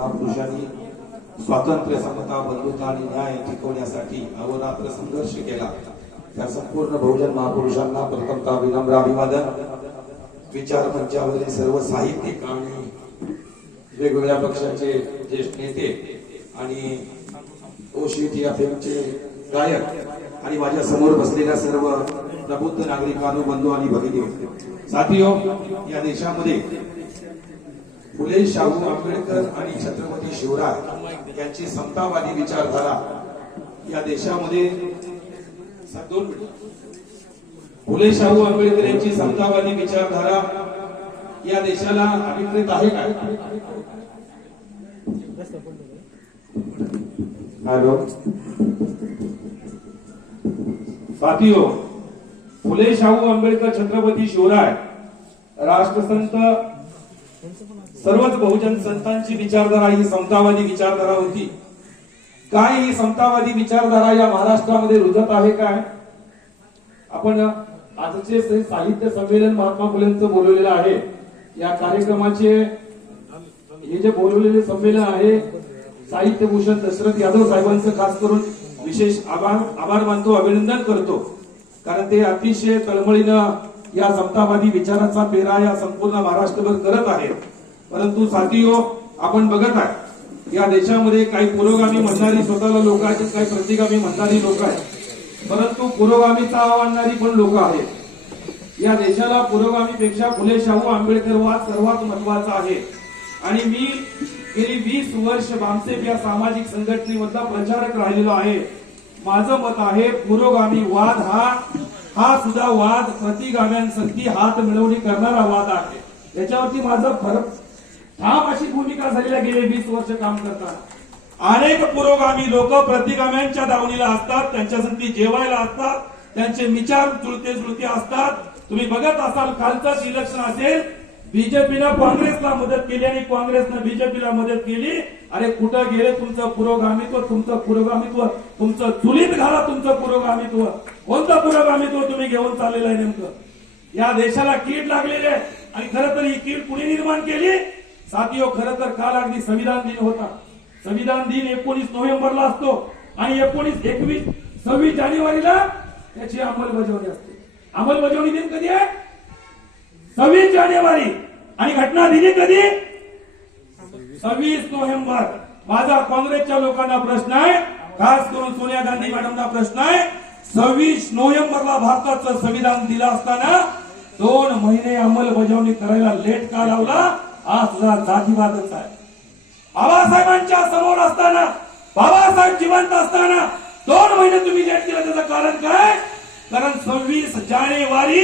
महापुरुषांनी स्वातंत्र्य, समता, बंधुता आणि न्याय टिकवण्यासाठी अहोरात्र संघर्ष केला त्या संपूर्ण बहुजन महापुरुषांना प्रथमतः विनम्र अभिवादन. विचार मंचावरील सर्व साहित्यिक आणि वेगवेगळ्या पक्षाचे ज्येष्ठ नेते आणि ओशीटी एफएमचे गायक आणि माझ्या समोर बसलेल्या सर्व प्रबुद्ध नागरिकांनो, बंधू आणि भगिनी, साथियो, या देशामध्ये फुले शाहू आंबेडकर आणि छत्रपती शिवराय यांची समतावादी विचारधारा या देशामध्ये फुले शाहू आंबेडकर यांची समतावादी विचारधारा या देशाला अभिप्रेत आहे काय? हॅलो साथियो, फुले शाहू आंबेडकर छत्रपती शिवराय राष्ट्रसंत सर्वच बहुजन संतांची विचारधारा ही समतावादी विचारधारा होती. काय ही समतावादी विचारधारा या महाराष्ट्रामध्ये रुजत आहे काय? आपण आजचे साहित्य संमेलन महात्मा फुलेंचं बोलवलेलं आहे. या कार्यक्रमाचे हे जे बोलवलेले संमेलन आहे, साहित्यभूषण दशरथ यादव साहेबांचं खास करून विशेष आभार मानतो, अभिनंदन करतो, कारण ते अतिशय तळमळीनं या समतावादी विचाराचा पेरा या संपूर्ण महाराष्ट्रभर करत आहेत. परंतु साथियो, आपण बघत आहे या देशामध्ये काही पुरोगामी म्हणणारी स्वतःला लोक आहेत, काही प्रतिगामी म्हणणारी लोक आहेत, परंतु पुरोगामीचा आव्हान आणणारी पण लोक आहेत. या देशाला पुरोगामीपेक्षा फुले शाहू आंबेडकर वाद सर्वात महत्वाचा आहे. आणि मी गेली 20 वर्ष बामसेफ या सामाजिक संघटनेमधला प्रचारक राहिलेलो आहे. माझं मत आहे, पुरोगामी वाद हा सुद्धा वाद प्रतिगाम्यांसाठी हात मिळवणी करणारा वाद आहे. याच्यावरती माझं ठाम अशी भूमिका झालेल्या गेले 20 वर्ष काम करताना. अनेक पुरोगामी लोक प्रतिगाम्यांच्या दावणीला असतात, त्यांच्यासाठी जेवायला असतात, त्यांचे विचार जुळते जुळते असतात. तुम्ही बघत असाल, कालचंच इलेक्शन असेल, बीजेपीनं काँग्रेसला मदत केली आणि काँग्रेसनं बीजेपीला मदत केली. अरे कुठं गेले तुमचं पुरोगामित्व? तुमचं चुलीत घाला तुमचं पुरोगामित्व. कोणतं पुरोगामित्व तुम्ही घेऊन चाललेलं आहे नेमकं? या देशाला कीड लागलेली आहे आणि खरं तर ही कीड कुणी निर्माण केली? साथियो, खरं तर काल अगदी संविधान दिन होता. संविधान दिन 19 नोव्हेंबरला असतो आणि 26 जानेवारीला त्याची अंमलबजावणी असते. अंमलबजावणी दिन कधी आहे? 26 जानेवारी. आणि घटना दिनी कधी? 26 नोव्हेंबर. माझा काँग्रेसच्या लोकांना प्रश्न आहे, खास करून सोनिया गांधी मॅडमना प्रश्न आहे, 26 नोव्हेंबरला भारताचं संविधान दिलं असताना 2 महिने अंमलबजावणी करायला लेट का लावला? हा सुद्धा जातीवादच आहे. बाबासाहेबांच्या समोर असताना, बाबासाहेब जिवंत असताना 2 महिने तुम्ही लेट केलं, त्याचं कारण काय? कारण 26 जानेवारी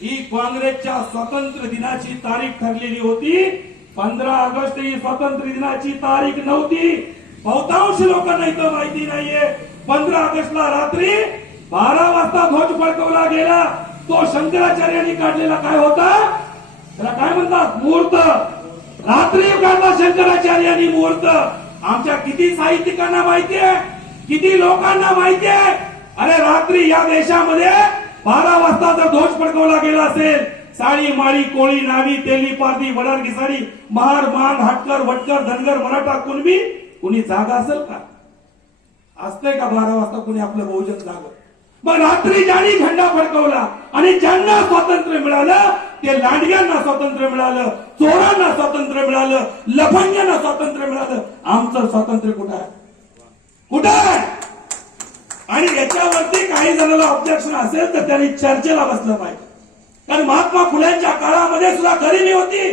ही काँग्रेसच्या स्वातंत्र्य दिनाची तारीख ठरलेली होती. 15 ऑगस्ट ही स्वातंत्र्य दिनाची तारीख नव्हती. बहुतांश लोकांना इथं माहिती नाहीये. 15 ऑगस्टला रात्री 12 वाजता ध्वज फडकवला गेला. तो शंकराचार्यांनी काढलेला काय होता? त्याला काय म्हणतात? मुहूर्त. रात्री काढला शंकराचार्यांनी मुहूर्त. आमच्या किती साहित्यिकांना माहिती आहे, किती लोकांना माहिती आहे? अरे रात्री या देशामध्ये 12 वाजता जर ध्वज फडकवला गेला असेल, साळी माळी कोळी नावी तेली पारधी वडार घिसाडी महार मांग हाटकर वटकर धनगर मराठा कुणबी कुणी जागा असेल का? असतंय का 12 वाजता कुणी आपलं बहुजन जागं? मग रात्री ज्यांनी झेंडा फडकवला आणि ज्यांना स्वातंत्र्य मिळालं, ते लांडग्यांना स्वातंत्र्य मिळालं, चोरांना स्वातंत्र्य मिळालं, लफंग्यांना स्वातंत्र्य मिळालं. आमचं स्वातंत्र्य कुठं आहे? कुठं आहे? आणि याच्यावरती काही जणांना ऑब्जेक्शन असेल तर त्यांनी चर्चेला बसलं पाहिजे. कारण महात्मा फुलेंच्या काळामध्ये सुद्धा गरिबी होती.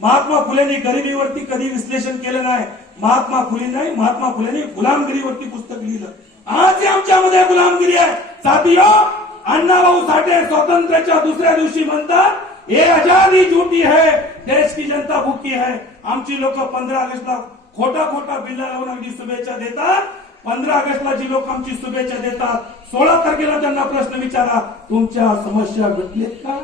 महात्मा फुलेंनी गरिबीवरती कधी विश्लेषण केलं नाही. महात्मा फुलेंनी गुलामगिरीवरती पुस्तक लिहिलं. आज आमच्यामध्ये गुलामगिरी आहे. साथियो, अण्णाभाऊ साठे स्वातंत्र्याच्या दुसऱ्या दिवशी म्हणतात, हे आजादी झूठी है, देश की जनता भूकी है. आमची लोक 15 ऑगस्टला खोटा बिल्ला लावून अगदी शुभेच्छा देतात. 15 ऑगस्टला जी लोक आमची शुभेच्छा देतात, 16 तारखेला त्यांना प्रश्न विचारा, तुमच्या समस्या भेटलेत का?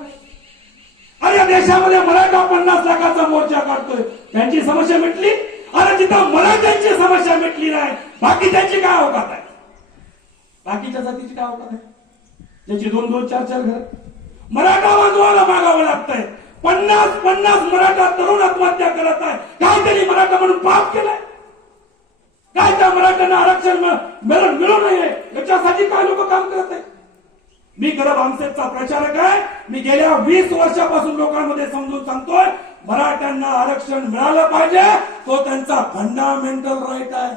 अरे या देशामध्ये मराठा 50 लाखाचा मोर्चा काढतोय, त्यांची समस्या मिटली? अरे जिथं मराठ्यांची समस्या मिटली नाही, बाकीच्यांची काय अवकात आहे? बाकीच्या जातीची काय अवकात आहे? ज्याची 2-2, 4-4 घर. मराठा बांधवाला मागावं लागतंय. 50 मराठा तरुण आत्महत्या करत आहे. काय त्यांनी मराठा म्हणून पाप केलाय? काय त्या मराठ्यांना आरक्षण मिळू नये याच्यासाठी काय लोक काम करत आहेत. मी गरब आमसेचा प्रचारक आहे. मी गेल्या 20 वर्षापासून लोकांमध्ये समजून सांगतोय मराठ्यांना आरक्षण मिळालं पाहिजे. तो त्यांचा फंडामेंटल राईट आहे.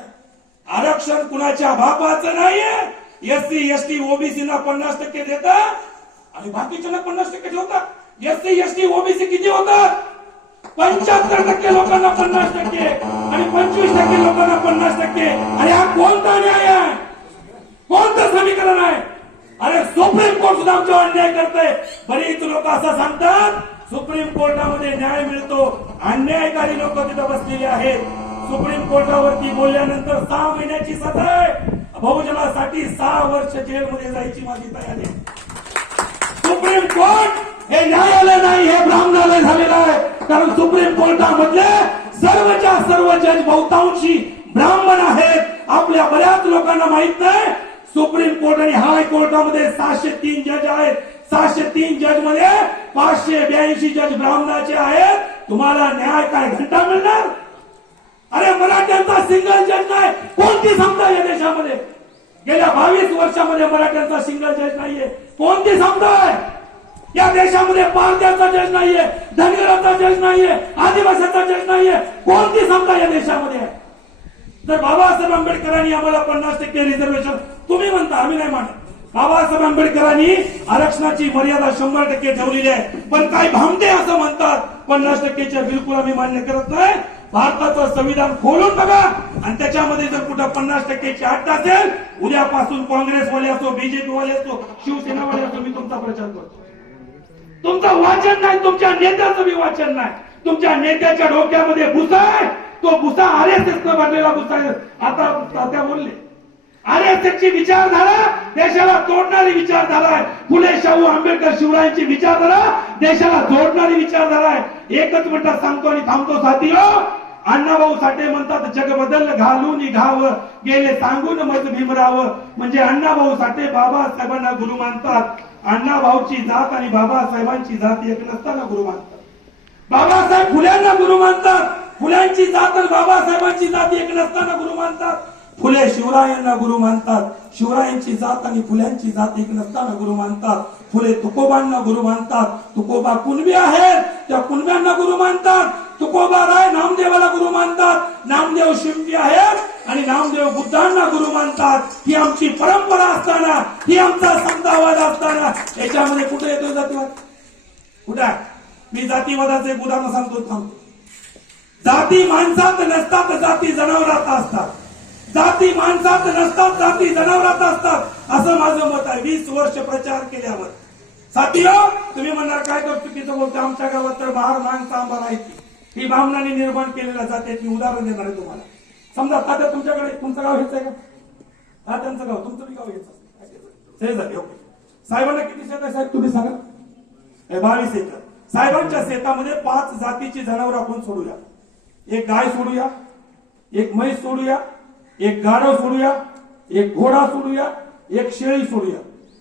आरक्षण कुणाच्या बापाचं नाहीये. एससी एसटी ओबीसी ना 50% देतात आणि बाकीच्यांना 50% ठेवतात. एससी एसटी ओबीसी किती होतात? 75% लोकांना 50% आणि 25% लोकांना 50%. आणि हा कोणता न्याय आहे? कोणतं समीकरण आहे? अरे सुप्रीम कोर्ट सुद्धा आमच्यावर अन्याय करतंय. बरीच लोक असं सांगतात सुप्रीम कोर्टामध्ये न्याय मिळतो. अन्यायकारी लोक तिथं बसलेले आहेत. सुप्रीम कोर्टावरती बोलल्यानंतर 6 महिन्याची सजाय, बहुजनासाठी 6 वर्ष जेलमध्ये जायची माझी तयारी. सुप्रीम कोर्ट हे न्यायालय नाही, हे ब्राह्मणालय झालेलं आहे. कारण सुप्रीम कोर्टामधले सर्वच्या सर्व जज बहुतांशी ब्राह्मण आहेत. आपल्या बऱ्याच लोकांना माहित नाही सुप्रीम कोर्ट आणि हाय कोर्टामध्ये 703 जज आहेत. 703 जज मध्ये 582 जज ब्राह्मणाचे आहेत. तुम्हाला न्याय काय घंटा मिळणार? अरे मराठ्यांचा सिंगल जज नाही. कोणती समजा या देशामध्ये गेल्या 22 वर्षामध्ये मराठ्यांचा सिंगल जज नाहीये. कोणती समजा आहे या देशामध्ये? पारध्याचा जज नाहीये, धनगराचा जज नाहीये, आदिवासीचा जज नाहीये. कोणती समजा या देशामध्ये? जर बाबासाहेब आंबेडकरांनी आम्हाला 50% रिझर्वेशन, तुम्ही म्हणता आम्ही नाही मानत. बाबासाहेब आंबेडकरांनी आरक्षणाची मर्यादा 100% ठेवलेली आहे. पण काही भामटे असं म्हणतात 50%च्या बिलकुल आम्ही मान्य करत नाही. भारताचं संविधान खोलून बघा आणि त्याच्यामध्ये जर कुठं 50%ची अट असेल, उद्यापासून काँग्रेसवाले असो, बीजेपीवाले असो, शिवसेनावाले असो, मी तुमचा प्रचार करतो. तुमचं वाचन नाही, तुमच्या नेत्याचं बी वाचन नाही. तुमच्या नेत्याच्या डोक्यामध्ये भुसा आहे. तो भुसा आरएसएस न भरलेला भुसा आहे. आता त्या बोलले आरएसएसची विचारधारा देशाला तोडणारी विचारधारा आहे. फुले शाहू आंबेडकर शिवरायांची विचारधारा देशाला जोडणारी विचारधारा आहे. एकच मिनिटात सांगतो आणि थांबतो साथीनो. अण्णाभाऊ साठे म्हणतात जग बदल घालून घावं, गेले सांगून मज भीमराव. म्हणजे अण्णाभाऊ साठे बाबासाहेबांना गुरु मानतात. अण्णाभाऊची जात आणि बाबासाहेबांची जात एक नसताना गुरु मानतात. बाबासाहेब फुल्यांना गुरु मानतात. फुल्यांची जात आणि बाबासाहेबांची जात एक नसताना गुरु मानतात. फुले शिवरायांना गुरु मानतात. शिवरायांची जात आणि फुल्यांची जात एक नसताना गुरु मानतात. फुले तुकोबांना गुरु मानतात. तुकोबा कुणबी आहेत, त्या कुणब्यांना गुरु मानतात. तुकोबा राय नामदेवाला गुरु मानतात. नामदेव शिंपी आहेत आणि नामदेव बुद्धांना गुरु मानतात. ही आमची परंपरा असताना, ही आमचा समतावाद असताना याच्यामध्ये कुठे येतो जातीवाद? कुठे? मी जातीवादाचं एक उदाहरण सांगतो. जाती माणसात नसतात, जाती जनावरात असतात. जाती माणसात नसतात, जाती जनावरात असतात, असं माझं मत आहे. 20 वर्ष प्रचार केल्यावर साथीनो, तुम्ही म्हणणार काय कर चुकीचं बोलतो. आमच्या गावात तर बाहेर माणसं आंबा राहायची. ही ब्राह्मणांनी निर्माण केलेल्या जातीची उदाहरण देणार आहे तुम्हाला. समजा तात्या तुमच्याकडे, तुमचं गाव हेच आहे का? तात्यांचं गाव, तुमचं बी गाव हेच आहे. ओके. साहेबांना किती शेत आहे साहेब तुम्ही सांगा? 22 एकर. साहेबांच्या शेतामध्ये 5 जातीची जनावर आपण सोडूया. एक गाय सोडूया, एक म्हैस सोडूया, एक गाढव सोडूया, एक घोडा सोडूया, एक शेळी सोडूया.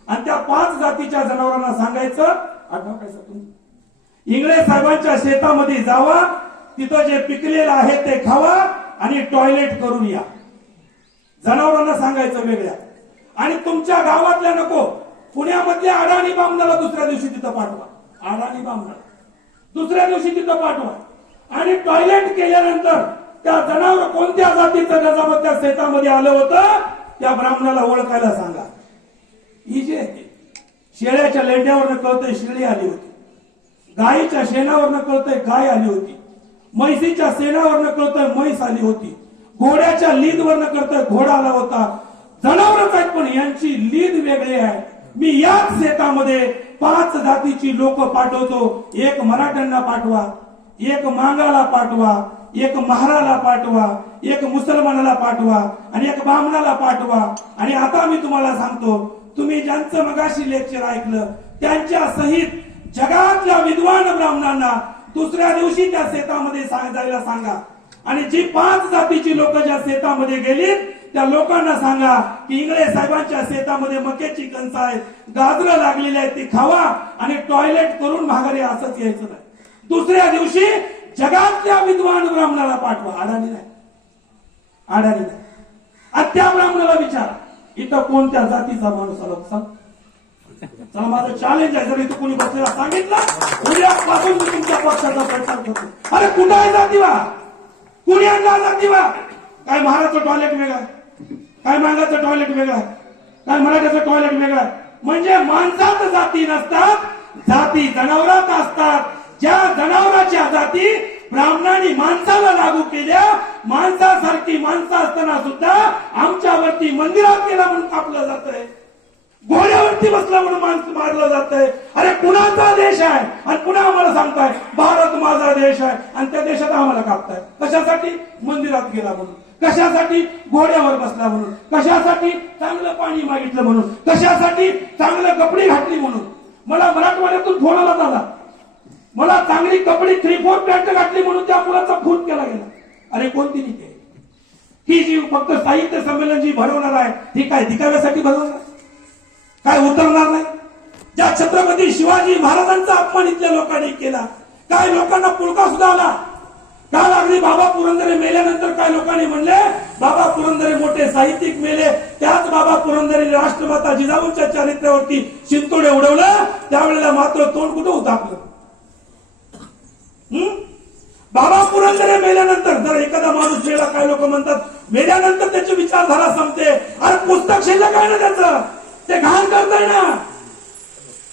आणि त्या 5 जातीच्या जनावरांना सांगायचं आठवण काय सांगतो, इंगळे साहेबांच्या शेतामध्ये जावा, तिथं जे पिकलेलं आहे ते खावा आणि टॉयलेट करून या. जनावरांना सांगायचं वेगळ्या. आणि तुमच्या गावातल्या नको, पुण्यामधल्या अडाणी बामणाला दुसऱ्या दिवशी तिथं पाठवा. अडाणी बामणाला दुसऱ्या दिवशी तिथं पाठवा. आणि टॉयलेट केल्यानंतर त्या जनावर कोणत्या जातीचं गजावत त्या शेतामध्ये आलं होतं त्या ब्राह्मणाला ओळखायला सांगा. ही जे शेळ्याच्या लेंड्यावरनं कळतंय शेळी आली होती. गायीच्या शेणावरनं कळतंय गाय आली होती. म्हैसीच्या शेणावरनं कळतंय म्हैस आली होती. घोड्याच्या लीदवरनं कळतंय घोडा आला होता. जनावरच आहेत पण यांची लीद वेगळी आहे. मी याच शेतामध्ये 5 जातीची लोक पाठवतो. एक मराठ्यांना पाठवा, एक मांगाला पाठवा, एक महाराला पाठवा, एक मुसलमानाला पाठवा आणि एक बामणाला पाठवा. आणि आता मी तुम्हाला सांगतो, तुम्ही ज्यांचं मगाशी लेक्चर ऐकलं त्यांच्या सहित जगातल्या विद्वान ब्राह्मणांना दुसऱ्या दिवशी त्या शेतामध्ये जायला सांगा. आणि जी 5 जातीची लोक ज्या शेतामध्ये गेली त्या लोकांना सांगा की इंगळे साहेबांच्या शेतामध्ये मक्याची कणस आहेत, गाजरं लागलेली आहेत, ती खावा आणि टॉयलेट करून माघारी असंच यायचं नाही. दुसऱ्या दिवशी जगातल्या विद्वान ब्राह्मणाला पाठवा. अडाणी नाही, अडाणी नाही. विचार, इथं कोणत्या जातीचा माणूस आला सांग. चला माझं चॅलेंज आहे, जर इथं कोणी बसलेला सांगितलं उद्यापासून मी तुमच्या पक्षाचा प्रचार करतो. अरे कुठं आहे जातीवा, कुणी आणला जातीवा? काय महाराजचं टॉयलेट वेगळं, काय मांगाचं टॉयलेट वेगळं, काय मराठ्याचं टॉयलेट वेगळं. म्हणजे माणसात जाती नसतात, जाती जनावरात असतात. ज्या जनावराच्या जाती ब्राह्मणांनी माणसाला लागू केल्या, माणसासारखी माणसं असताना सुद्धा आमच्यावरती मंदिरात गेला म्हणून कापलं जातंय, घोड्यावरती बसला म्हणून माणसं मारलं जातंय. अरे कुणाचा देश आहे आणि पुन्हा आम्हाला सांगताय भारत माझा देश आहे, आणि त्या देशात आम्हाला कापताय. कशासाठी? मंदिरात गेला म्हणून, कशासाठी? घोड्यावर बसला म्हणून, कशासाठी? चांगलं पाणी मागितलं म्हणून, कशासाठी? चांगलं कपडे घातली म्हणून. मला मराठवाड्यातून फोन आला दादा, मला चांगली कपडे 3/4 पॅन्ट घातली म्हणून त्या मुलाचा खून केला गेला. अरे कोणती नीती आहे ही? जी फक्त साहित्य संमेलन जी भरवणार आहे ती काय दिखाव्यासाठी भरवणार, काय उतरणार नाही? ज्या छत्रपती शिवाजी महाराजांचा अपमान इथल्या लोकांनी केला, काय लोकांना पुळका सुद्धा आला. काल अगदी बाबा पुरंदरे मेल्यानंतर काय लोकांनी म्हणले बाबा पुरंदरे मोठे साहित्यिक मेले, त्याच बाबा पुरंदरे राष्ट्रमाता जिजाऊंच्या चारित्र्यावरती शिंतोडे उडवलं. त्यावेळेला मात्र तोंड कुठं होतं आपलं? बाबा पुरंदरे मेल्यानंतर जर एखादा माणूस मेला, काय लोक म्हणतात मेल्यानंतर त्याची विचारधारा संपते. अरे पुस्तक शिल्लक आहे ना त्याचं, ते घाण करताय ना.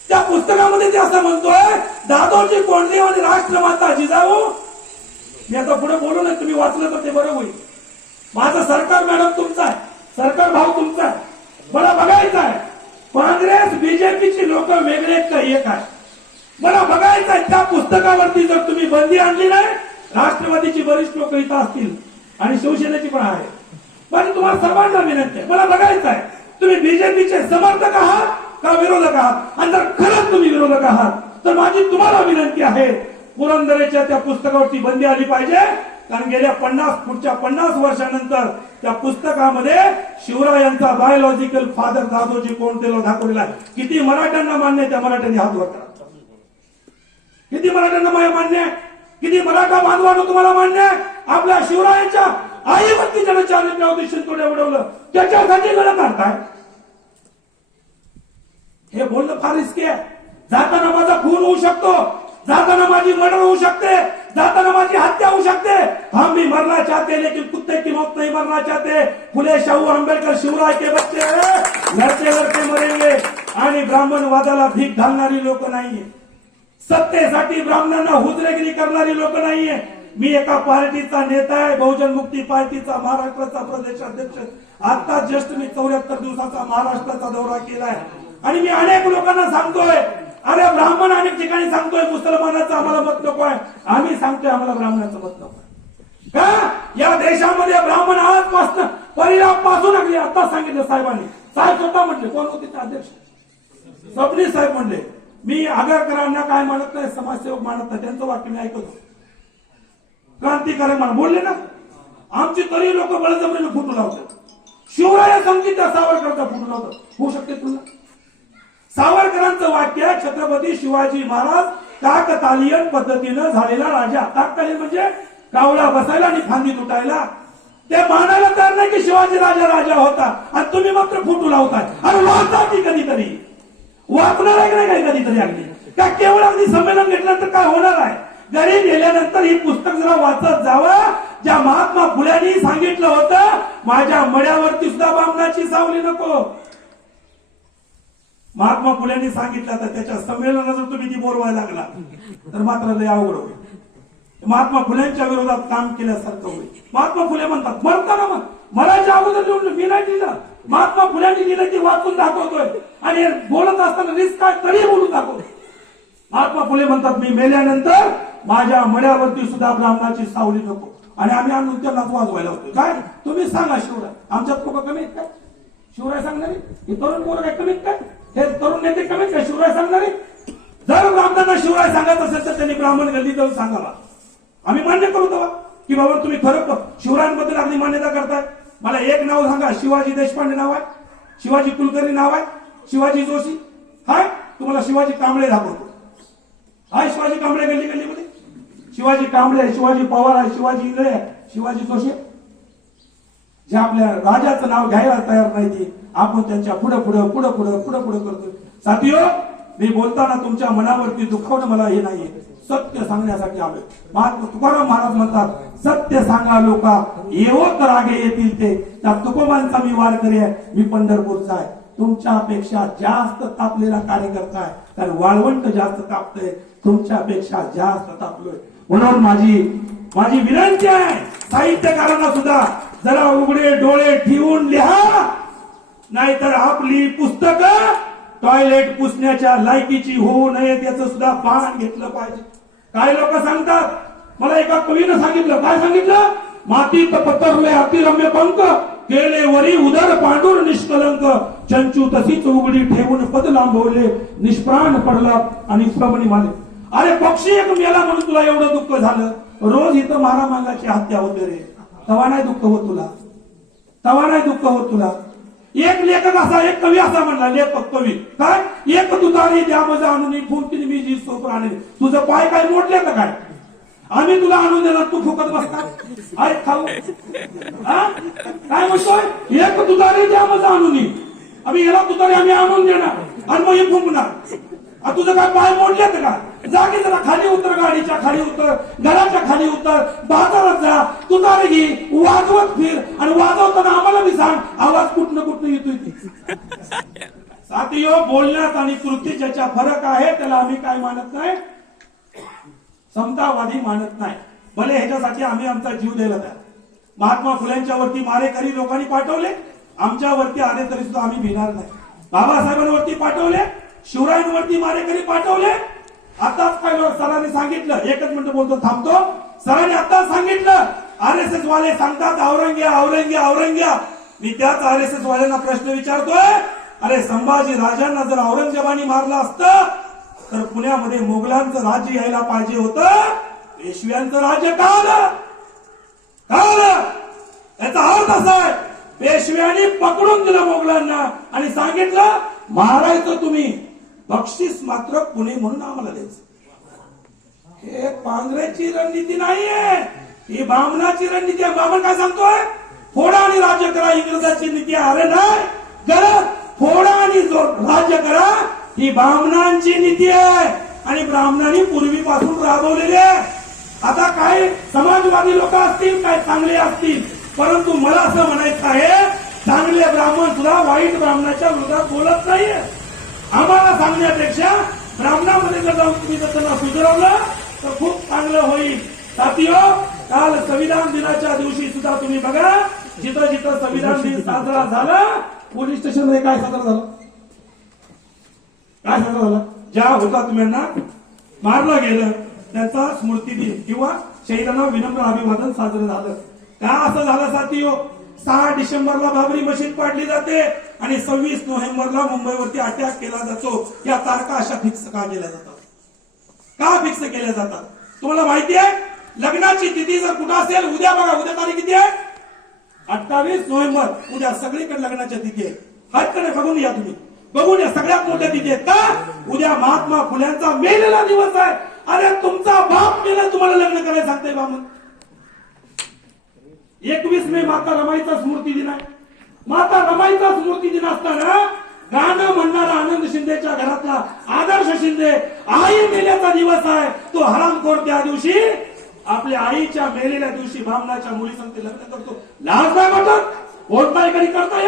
त्या पुस्तकामध्ये ते असं म्हणतोय दादोजी कोंडदेव आणि राष्ट्रमाता जिजाऊ. मी आता पुढे बोलू नये, तुम्ही वाचलं तर ते बरं होईल. माझं सरकार मॅडम तुमचं आहे, सरकार भाव तुमचा आहे. मला बघायचं आहे काँग्रेस बीजेपीची लोक वेगळे का एक आहे, मला बघायचं आहे. त्या पुस्तकावरती जर तुम्ही बंदी आणली नाही, राष्ट्रवादीची बरीच लोक इथं असतील आणि शिवसेनेची पण आहे, पण तुम्हाला सर्वांना विनंती आहे, मला बघायचं आहे तुम्ही बीजेपीचे समर्थक आहात का विरोधक आहात. आणि जर खरंच तुम्ही विरोधक आहात तर माझी तुम्हाला विनंती आहे, पुरंदरेच्या त्या पुस्तकावरती बंदी आली पाहिजे. कारण गेल्या पुढच्या 50 वर्षानंतर त्या पुस्तकामध्ये शिवरायांचा बायोलॉजिकल फादर दादोजी कोंडदेव दाखवलेला आहे. किती मराठ्यांना मान्य आहे? त्या मराठ्यांनी हात वर करा. किती मराठ्यांना मान्य आहे? किती मराठा बांधवांना तुम्हाला मान्य आहे? आपल्या शिवरायांच्या आईवरती ज्याला चारित्र्यावरती शिंतोडे उडवलं त्याच्यासाठी गळत काढताय. हे बोलणं फार रिस्की आहे. जाताना माझा खून होऊ शकतो, जाताना माझी मर्डर होऊ शकते, जाताना माझी हत्या होऊ शकते. हम भी मरना चाहते लेकिन कुत्ते की मौत नहीं मरना चाहते. फुले शाहू आंबेडकर शिवराय के बच्चे हैं, लढते लढते मरेंगे. आणि ब्राह्मणवादाला भीक घालणारी लोक नाहीये, सत्तेसाठी ब्राह्मणांना हुजरेगिरी करणारी लोक नाहीये. मी एका पार्टीचा नेता आहे, बहुजन मुक्ती पार्टीचा महाराष्ट्राचा प्रदेश अध्यक्ष. आता जस्ट मी 74 दिवसाचा महाराष्ट्राचा दौरा केलाय आणि मी अनेक लोकांना सांगतोय, अरे ब्राह्मण अनेक ठिकाणी सांगतोय मुसलमानाचं आम्हाला मत नको आहे, आम्ही सांगतोय आम्हाला ब्राह्मणाचं मत नको आहे. का या देशामध्ये ब्राह्मण आजपासून परिणामापासून अगदी आता सांगितलं साहेबांनी, साहेब स्वतः म्हटले, कोण होते ते अध्यक्ष सबनीस साहेब म्हणले, मी आगरकरांना काय मानत नाही, समाजसेवक मानत नाही, त्यांचं वाक्य मी ऐकतो. क्रांतिकारक म्हणून बोलले ना, आमची तरी लोक बळजबरीने फुटू लावतात. शिवराया संगीत सावरकरचा फुटू लावतात. होऊ शकते तुला? सावरकरांचं वाक्य छत्रपती शिवाजी महाराज काकतालीयन पद्धतीनं झालेला राजा. काकतालीयन म्हणजे कावळा बसायला आणि फांदी तुटायला. ते मानायला तयार नाही की शिवाजी राजा होता आणि तुम्ही मात्र फुटू लावताय. अरे वाचा की कधीतरी वाचणार आहे का नाही कधीतरी? अगदी का केवळ अगदी संमेलन घेतल्यानंतर काय होणार आहे? घरी गेल्यानंतर ही पुस्तक जरा वाचत जावं. ज्या महात्मा फुल्यांनी सांगितलं होतं माझ्या मड्यावरती सुद्धा बामणाची सावली नको. महात्मा फुल्यांनी सांगितलं तर त्याच्या संमेलनात जर तुम्ही ती बोलवायला लागला तर मात्र लय अवघड होईल. महात्मा फुल्यांच्या विरोधात काम केल्यासारखं होईल. महात्मा फुले म्हणतात मरताना मरायच्या अगोदर लिहून मी नाही लिहिलं, महात्मा फुल्यांनी लिहिलं ती वाचून दाखवतोय आणि बोलत असताना रिस्क काय तरी बोलून दाखवतोय. महात्मा फुले म्हणतात मी मेल्यानंतर माझ्या मड्यावरती सुद्धा ब्राह्मणाची सावली नको. आणि आम्ही आणून त्यांनाच वाजवायला होतो. काय तुम्ही सांगा शिवराय आमच्यात लोक कमी आहेत काय? शिवराय सांगणारे हे तरुण पोरं काय कमीत काय? हे तरुण नेते कमीत काय शिवराय सांगणारे? जर ब्राह्मणांना शिवराय सांगत असेल तर त्यांनी ब्राह्मण गल्ली जाऊन सांगावा. आम्ही मान्य करू तेव्हा की बाबा तुम्ही खरं शिवरायांबद्दल अगदी मान्यता करताय. मला एक नाव सांगा, शिवाजी देशपांडे नाव आहे, शिवाजी कुलकर्णी नाव आहे, शिवाजी जोशी हाय, तुम्हाला शिवाजी कांबळे दाखवतो. हाय शिवाजी कांबळे गल्ली गल्लीमध्ये शिवाजी कांबळे, शिवाजी पवार आहे, शिवाजी इंगळे आहे, शिवाजी जोशी. जे आपल्या राजाचं नाव घ्यायला तयार नाही ती आपण त्यांच्या पुढे करतो. साथियो, मी बोलताना तुमच्या मनावरती दुखावणं मला हे नाहीये, सत्य सांगण्यासाठी आलोय. महात्मा तुकाराम महाराज म्हणतात, सत्य सांगा लोका येवोत रागे येतील ते. त्या तुकोबांचा मी वार करेन, मी पंढरपूरचा आहे. तुमच्यापेक्षा जास्त तापलेला कार्यकर्ता आहे, कारण वाळवंट जास्त तापतंय, तुमच्यापेक्षा जास्त तापलोय. म्हणून माझी विनंती आहे साहित्यकारांना सुद्धा जरा उघडे डोळे ठेवून लिहा, नाहीतर आपली पुस्तकं टॉयलेट पुसण्याच्या लायकीची होऊ नये याचं सुद्धा भान घेतलं पाहिजे. काही लोक सांगतात, मला एका कवीनं सांगितलं, काय सांगितलं, मातीत पतरले अतिरम्य पंख केले वरी उदर पांडुर निष्कलंक, चंचू तशीच उघडी ठेवून पद लांबवले, निष्प्राण पडला आणि स्वमनी माले. अरे पक्षी एक मेला म्हणून तुला एवढं दुःख झालं, रोज इथं महारामांगाची हत्या होते रे, तवा नाही दुःख होत तुला, तवा नाही दुःख होत तुला. एक लेखक असा, एक कवी असा म्हणला, लेखक कवी काय, एक तुतारी द्या मजा आणून फुंकीन मी जी सोपर आणले. तुझं पाय काय मोडले का काय, आम्ही तुला आणून देणार, तू फुकत बसता अरे खाऊ. काय म्हणतोय, एक तुतारी द्या मजा आणून, आम्ही याला तुतारी आम्ही आणून देणार आणि मग हे फुंकणार. तुझं काय पाय मोडले का, जागी जरा खाली उतर, गाडीच्या खाली उतर, घराच्या खाली उतर, बाजारात जा, तुतारी घे, वाजवत फिर आणि वाजवताना आम्हाला बी सांग आवाज कुठनं येतोय. साथियो, बोलण्यात आणि कृती ज्याच्या फरक आहे त्याला आम्ही काय मानत नाही, समतावादी मानत नाही. भले ह्याच्यासाठी आम्ही आमचा जीव द्यायला तयार. महात्मा फुल्यांच्या वरती मारेकरी लोकांनी पाठवले, आमच्यावरती आले तरी सुद्धा आम्ही भिणार नाही. बाबासाहेबांवरती पाठवले, शिवरायांवरती मारेकरी पाठवले. आताच काय सरांनी सांगितलं, एकच मिनिट बोलतो थांबतो. सरांनी आताच सांगितलं, RSS वाले सांगतात औरंग्या. मी त्याच RSS वाल्यांना प्रश्न विचारतोय, अरे संभाजी राजांना जर औरंगजेबानी मारलं असतं तर पुण्यामध्ये मोगलांचं राज्य यायला पाहिजे होतं, पेशव्यांचं राज्य का आलं? याचा अर्थ असा आहे, पेशव्यांनी पकडून दिलं मोगलांना आणि सांगितलं मारायचं तुम्ही, बक्षीस मात्र पुणे म्हणून आम्हाला द्यायचं. हे पांढऱ्याची रणनीती नाहीये, ही बामणाची रणनीती आहे. बामण काय सांगतोय, फोडा आणि राज्य करा, इंग्रजाची नीती आहे. अरे नाही, गरज फोडा आणि राज्य करा ही बामणांची नीती आहे आणि ब्राह्मणांनी पूर्वीपासून राबवलेली आहे. आता काय समाजवादी लोक असतील, काय चांगले असतील, परंतु मला असं म्हणायचं आहे, चांगले ब्राह्मण सुद्धा वाईट ब्राह्मणाच्या विरोधात बोलत नाहीये. आम्हाला सांगण्यापेक्षा ब्राह्मणामध्ये जर जाऊन तुम्ही जर त्यांना सुधारवलं तर खूप चांगलं होईल. साथियो, काल संविधान दिनाच्या दिवशी सुद्धा तुम्ही बघा, जिथं जिथं संविधान दिन साजरा झाला, पोलीस स्टेशनमध्ये काय साजरा झालं, ज्या हुतात्म्यांना मारलं गेलं त्यांचा स्मृती दिन किंवा शहीदांना विनम्र अभिवादन साजरं झालं. का असं झालं साथियो, 6 डिसेंबरला बाबरी मशीद पाडली जाते आणि 26 नोव्हेंबरला मुंबईवरती अटॅक केला जातो. या तारखा अशा फिक्स का केल्या जातात, का फिक्स केल्या जातात? तुम्हाला माहिती आहे, लग्नाची तिथी जर कुठं असेल, उद्या बघा, उद्या तारीख किती आहे, 28 नोव्हेंबर. उद्या सगळीकडे लग्नाच्या तिथी आहे. हातकडे बघून या, तुम्ही बघून या, सगळ्यात मोठ्या तिथी आहेत का? उद्या महात्मा फुल्यांचा मेलेला दिवस आहे. अरे तुमचा बाप मेला, तुम्हाला लग्न करायला सांगताय बामण. 21 मे माता रमाईचा स्मृती दिन आहे. माता रमाईचा स्मृती दिन असताना गाणं म्हणणारा आनंद शिंदेच्या घरातला आदर्श शिंदे, आई मेल्याचा दिवस आहे, तो हरामखोर त्या दिवशी आपल्या आईच्या मेलेल्या दिवशी ब्राह्मणाच्या मुलीसंगती लग्न करतो. लाज नाही वाटत? बोलताय कधी करताय?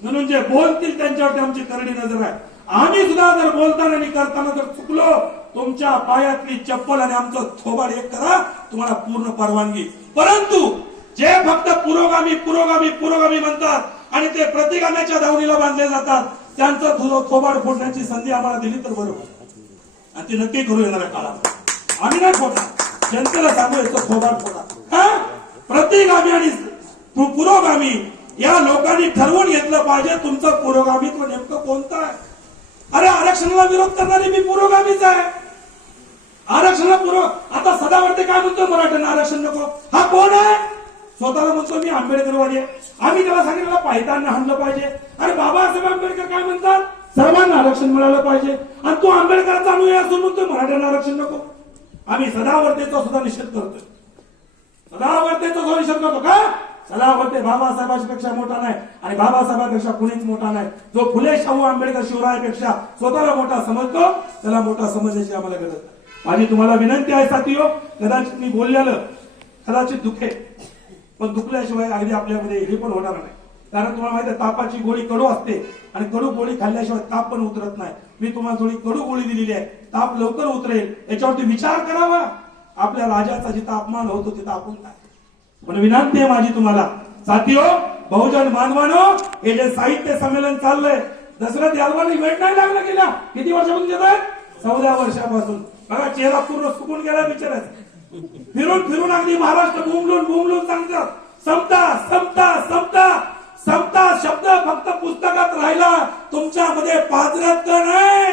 म्हणून जे बोलतील त्यांच्यावरती आमची करडी नजर आहे. आम्ही सुद्धा जर बोलताना आणि करताना जर चुकलो, तुमच्या पायातली चप्पल आणि आमचं थोबाड एक करा, तुम्हाला पूर्ण परवानगी. परंतु जे फक्त पुरोगामी म्हणतात आणि ते प्रतिगाम्याच्या दावणीला बांधले जातात, त्यांचं थोबाड फोडण्याची संधी आम्हाला दिली तर बरोबर, आणि ती नक्की करू येणाऱ्या काळात. आम्ही नाही फोडणार, जनतेला सांगू याचं थोबाड फोडा. प्रतिगामी आणि पुरोगामी या लोकांनी ठरवून घेतलं पाहिजे तुमचं पुरोगामित्व नेमकं कोणतं आहे. अरे आरक्षणाला विरोध करणारे मी पुरोगामीच आहे. आरक्षणाला आता सदावर्ते काय म्हणतो, मराठ्यांना आरक्षण नको. हा कोण आहे? स्वतःला म्हणतो मी आंबेडकरवादी आहे. आम्ही त्याला सांगितलं पायतांना आणलं पाहिजे. अरे बाबासाहेब आंबेडकर काय म्हणतात, सर्वांना आरक्षण मिळालं पाहिजे, आणि तो आंबेडकरांचा अनुयायी असून म्हणतो मराठ्यांना आरक्षण नको. आम्ही सदावर्तेचा सुद्धा निषेध करतोय, सदावर्तेचा सुद्धा निषेध करतो. का? चला होते बाबासाहेबांपेक्षा मोठा नाही आणि बाबासाहेबांपेक्षा कुणीच मोठा नाही. जो फुले शाहू आंबेडकर शिवरायापेक्षा स्वतःला मोठा समजतो त्याला मोठा समजण्याची आम्हाला गरज नाही. माझी तुम्हाला विनंती आहे साथीयो, कदाचित मी बोललेलं कदाचित दुखेल, पण दुखल्याशिवाय अगदी आपल्यामध्ये हे पण होणार नाही. कारण तुम्हाला माहिती आहे तापाची गोळी कडू असते आणि कडू गोळी खाल्ल्याशिवाय ताप पण उतरत नाही. मी तुम्हाला थोडी कडू गोळी दिलेली आहे, ताप लवकर उतरेल याच्यावरती विचार करावा. आपल्या राजाचा जिथं अपमान होतो तिथं आपण काय. पण विनंती आहे माझी तुम्हाला साथीयो, बहुजन बांधवानो, हे जे साहित्य संमेलन चाललंय दसऱ्यात यादवाला वेळ नाही लागला गेला. किती वर्षापासून घेत आहे? 14 वर्षापासून. बघा चेहरा पूर्ण सुकून गेला बिचारा. फिरून फिरून अगदी महाराष्ट्र बोंबलून सांगतात समता समता समता समता शब्द फक्त पुस्तकात राहिला, तुमच्यामध्ये पाजरत का नाही?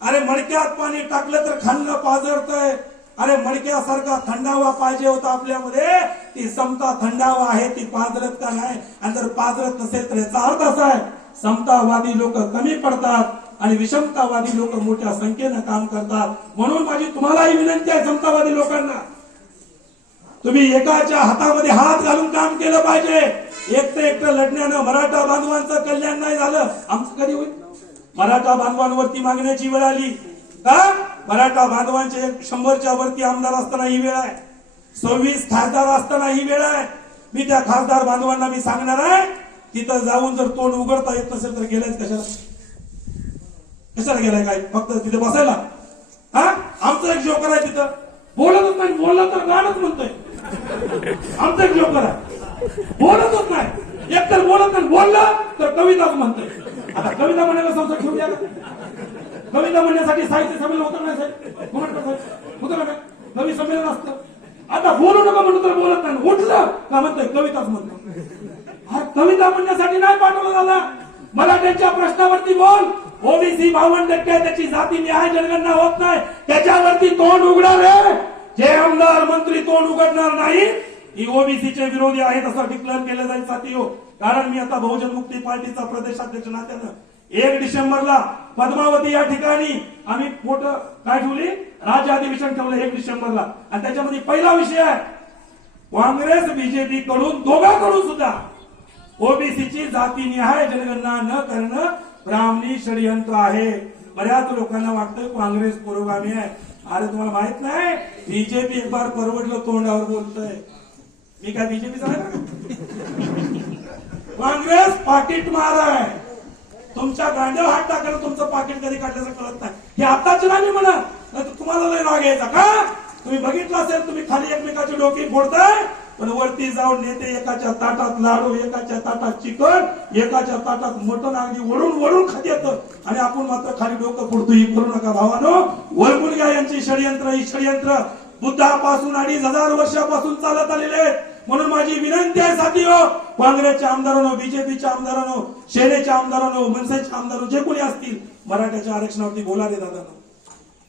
अरे मडक्यात पाणी टाकलं तर खाल्लं पाजरतय. अरे मडक्यासारखा थंडावा पाहिजे होता आपल्यामध्ये, ती समता थंडावा आहे ती पाजरत का नाही? आणि जर पाजरत नसेल तर याचा अर्थ असा आहे समतावादी लोक कमी पडतात आणि विषमतावादी लोक मोठ्या संख्येनं काम करतात. म्हणून माझी तुम्हालाही विनंती आहे समतावादी लोकांना, तुम्ही एकाच्या हातामध्ये हात घालून काम केलं पाहिजे. एकटं लढण्यानं मराठा बांधवांचं कल्याण नाही झालं. आमचं कधी होईल? मराठा बांधवांवरती मागण्याची वेळ आली का? मराठा बांधवांचे 100च्या वरती आमदार असताना ही वेळ आहे, 26 खासदार असताना ही वेळ आहे. मी त्या खासदार बांधवांना मी सांगणार आहे, तिथं जाऊन जर तोंड उघडता येत नसेल तर गेलायच कशाला गेलाय? काय फक्त तिथे बसायला? हा, आमचं एक जोकर आहे तिथं, बोलतच नाही. बोललं तर गाणंच म्हणतोय. आमचं एक जोकर आहे, बोलतच नाही. एकतर बोलत नाही, बोललं तर कविताच म्हणतोय. आता कविता म्हणायला संस्था ठेवू द्या. कविता म्हणण्यासाठी साहित्य संमेलन होतं नाही साहेब, होतं ना काय? कवी संमेलन असतं. आता बोलू नका म्हणून तर बोलत नाही, उठलं का म्हणतोय कविताच म्हणतो. हा कविता म्हणण्यासाठी नाही पाठवलं झाला. मला त्यांच्या प्रश्नावरती बोल. ओबीसी 52% त्याची जाती न्याय जनगणना होत नाही, त्याच्यावरती तोंड उघडणार आहे. जे आमदार मंत्री तोंड उघडणार नाही ही ओबीसीचे विरोधी आहेत असं डिक्लेअर केलं जाईल साथीयो. कारण मी आता बहुजन मुक्ती पार्टीचा प्रदेशाध्यक्ष नात्यानं 1 डिसेंबरला पद्मावती या ठिकाणी आम्ही मोठं काय ठेवली, राज्य अधिवेशन ठेवलं 1 डिसेंबरला. आणि त्याच्यामध्ये पहिला विषय आहे काँग्रेस बीजेपी कडून दोघांकडून सुद्धा ओबीसीची जाती निहाय जनगणना न करणं ब्राह्मणी षडयंत्र आहे. बऱ्याच लोकांना वाटतं काँग्रेस पुरोगामी आहे. अरे तुम्हाला माहित नाही, बीजेपी एक बार परवडलं तोंडावर बोलतोय. मी काय बीजेपीचा नाही, काँग्रेस पाकिट मार आहे. तुमच्या गांड्यावर हात टाकायला तुमचं पाकिट कधी काढल्याचं कळत नाही. हे आताच नाही म्हणा, नाही तर तुम्हाला लय राग यायचा का? तुम्ही बघितलं असेल, तुम्ही खाली एकमेकाची डोकी फोडताय पण वरती जाऊन नेते एकाच्या ताटात लाडू, एकाच्या ताटात चिकन, एकाच्या ताटात मटण अगदी वळून खात येतं आणि आपण मात्र खाली डोकं फोडतो. ही करू नका भावानो. वळगुन घ्या यांची षडयंत्र. ही षडयंत्र बुद्धापासून 2500 वर्षापासून चालत आलेले आहेत. म्हणून माझी विनंती आहे साथीहो, काँग्रेसच्या आमदारांनो, बीजेपीच्या आमदारांनो, सेनेच्या आमदारांनो, मनसेच्या आमदारांनो, जे कोणी असतील, मराठ्याच्या आरक्षणावरती बोला रे दादा,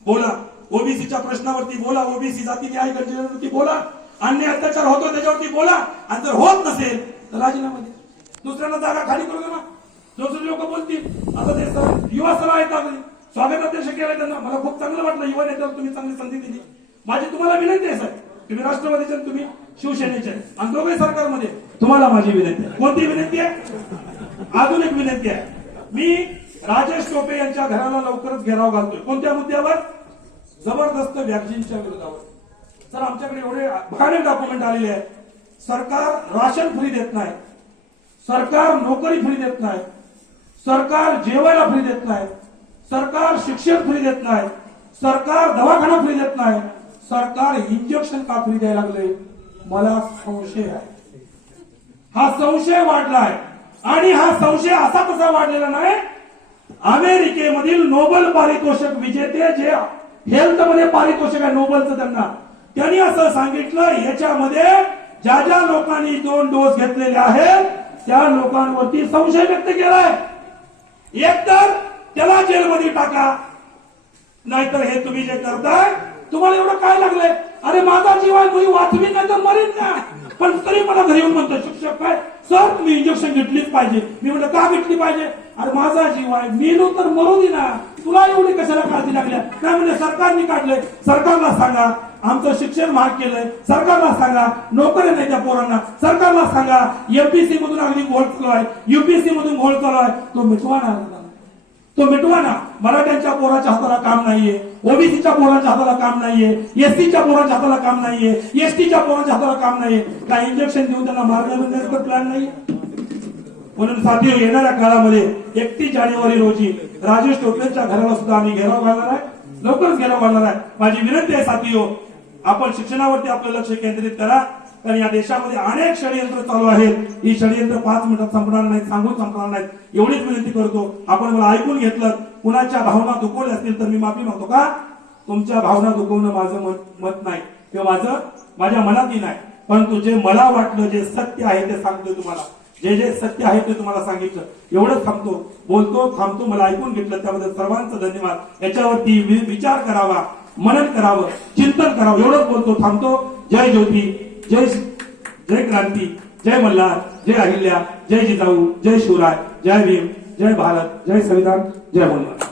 बोला. ओबीसीच्या प्रश्नावरती बोला, ओबीसी जाती न्याय गरजेवरती बोला, अन्य अत्याचार होतो त्याच्यावरती बोला. आणि जर होत नसेल तर राजीनामा द्या, दुसऱ्यांना जागा खाली करू नका. दुसरे लोक बोलतील. आता ते युवा सभा आहेत, स्वागताध्यक्ष केलं त्यांना, मला खूप चांगलं वाटलं. युवा नेत्याला तुम्ही चांगली संधी दिली. माझी तुम्हाला विनंती आहे साहेब, तुम्ही राष्ट्रवादीचे, तुम्ही शिवसेनेचे आणि दोघे सरकारमध्ये, तुम्हाला माझी विनंती आहे. कोणती विनंती आहे? आधुनिक विनंती आहे. मी राजेश टोपे यांच्या घराला लवकरच घेराव घालतोय. कोणत्या मुद्द्यावर? जबरदस्त वॅक्सिनच्या विरोधावर. सर आमच्याकडे एवढे भयानक डॉक्युमेंट आलेले आहेत. सरकार राशन फ्री देत नाही, सरकार नोकरी फ्री देत नाही, सरकार जेवायला फ्री देत नाही, सरकार शिक्षण फ्री देत नाही, सरकार दवाखाना फ्री देत नाही, सरकार इंजेक्शन का फ्री द्यायला लागले? मला संशय आहे. हा संशय वाढलाय आणि हा संशय असा कसा वाढलेला नाही. अमेरिकेमधील नोबेल पारितोषिक विजेते, जे हेल्थ मध्ये पारितोषिक आहे नोबेलचं, त्यांनी असं सांगितलं, याच्यामध्ये ज्या ज्या लोकांनी 2 डोस घेतलेले आहेत त्या लोकांवरती संशय व्यक्त केलाय. एकतर त्याला जेलमध्ये टाका, नाहीतर हे तुम्ही जे करताय, तुम्हाला एवढं काय लागलंय? अरे माझा जीव आहे, कोणी वाचवी नाही तर मरीन ना. पण तरी मला घरी येऊन म्हणतो शिक्षक, काय सर तुम्ही इंजेक्शन घेतलीच पाहिजे. मी म्हणलं का घेतली पाहिजे? अरे माझा जीव आहे, मेलो तर मरू दे ना. तुला एवढी कशाला काळजी लागल्या नाही म्हणजे सरकारने काढलंय, सरकारला सांगा आमचं शिक्षण महाग केलंय, सरकारला सांगा नोकऱ्या नाही त्या पोरांना, सरकारला सांगा एमपीसी मधून अगदी घोळ चालू आहे, युपीएससी मधून घोळ चालू आहे, तो मिटवा ना, तो मिटवा ना. मराठ्यांच्या पोराच्या हाताला काम नाहीये, ओबीसीच्या पोरांच्या हाताला काम नाहीये, एसटीच्या पोरांच्या हाताला काम नाहीये, एसटीच्या पोरांच्या हाताला काम नाहीये. काय इंजेक्शन देऊन त्यांना मारण्याचा प्लॅन नाही. म्हणून साथीवर येणाऱ्या काळामध्ये 31 जानेवारी रोजी राजेश टोपेंच्या घराला सुद्धा आम्ही घेराव घालणार आहे, लवकरच घेराव घालणार आहे. माझी विनंती आहे साथीहो, आपण शिक्षणावरती आपलं लक्ष केंद्रित करा, कारण या देशामध्ये अनेक षडयंत्र चालू आहेत. ही षडयंत्र 5 मिनिटात संपणार नाहीत, सांगून संपणार नाहीत. एवढीच विनंती करतो. आपण मला ऐकून घेतलं, कुणाच्या भावना दुखवल्या असतील तर मी माफी मागतो. का तुमच्या भावना दुखवणं माझं मत नाही किंवा माझ्या मनातही नाही, परंतु जे मला वाटलं, जे सत्य आहे ते सांगतोय तुम्हाला. जे सत्य आहे ते तुम्हाला सांगितलं. एवढंच थांबतो. मला ऐकून घेतलं त्याबद्दल सर्वांचं धन्यवाद. याच्यावरती विचार करावा, मनन करावं, चिंतन करावं. एवढंच बोलतो, थांबतो. जय ज्योती, जय क्रांती, जय मल्हार, जय अहिल्या, जय जिजाऊ, जय शिवराय, जय भीम, जय भारत, जय संविधान, जय मल्हार.